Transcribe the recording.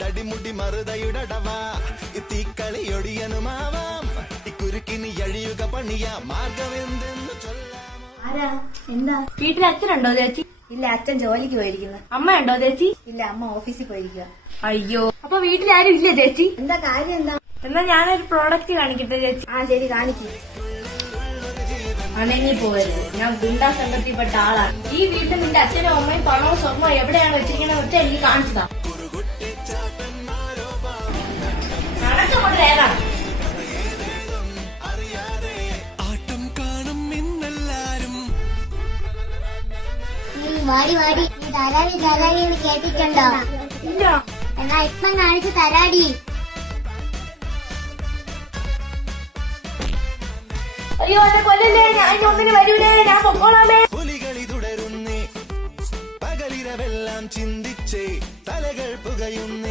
ഇതടിമുടി മറുതയുടടവാ ഇത്തീക്കളിയൊടിയനുമാവാം ഇക്കുരുക്കിനി എഴിയുക പണിയ മാർഗമെന്തെന്ന് ചൊല്ലാം. ആരാ? എന്താ? വീട്ടിൽ അച്ഛനുണ്ടോ ചേച്ചി? ഇല്ല, അച്ഛൻ ജോലിക്ക് പോയിരിക്കുന്നു. അമ്മയുണ്ടോ ചേച്ചി? ഇല്ല, അമ്മ ഓഫീസിൽ പോയിരിക്കുക. അയ്യോ, അപ്പൊ വീട്ടിലാരും ഇല്ല ചേച്ചി? എന്താ കാര്യം? എന്താ? എന്നാ ഞാനൊരു പ്രോഡക്റ്റ് കാണിക്കട്ടെ ചേച്ചി? ആ ശരി, കാണിക്കും. അണങ്ങി പോകരുത്, ഞാൻ ഗുണ്ടാ സംഘത്തിൽപ്പെട്ട ആളാണ്. ഈ വീട്ടിൽ നിന്റെ അച്ഛനും അമ്മയും പണവും സ്വർണ്ണവും എവിടെയാണ് വെച്ചിരിക്കണമെന്ന് വെച്ചാൽ എനിക്ക് കാണിച്ചതാ. നടക്കോട്ട് വേഗം. വാടി വാടി, നീ തരാടി തരാടി എന്ന് കേട്ടിട്ടുണ്ടോ? ഇല്ല. എന്നാ ഇപ്പം കാണിച്ച് തരാടി. അയ്യോ, എന്നെ കൊല്ലല്ലേ, ഞാൻ ഒന്നിന് വരൂലേ, ഞാൻ പൊക്കോളാമേ. പുലികളി തുടരുന്നേ പകലിരവെല്ലാം ചിന്തിച്ചേ തലകൾ പുകയുന്നേ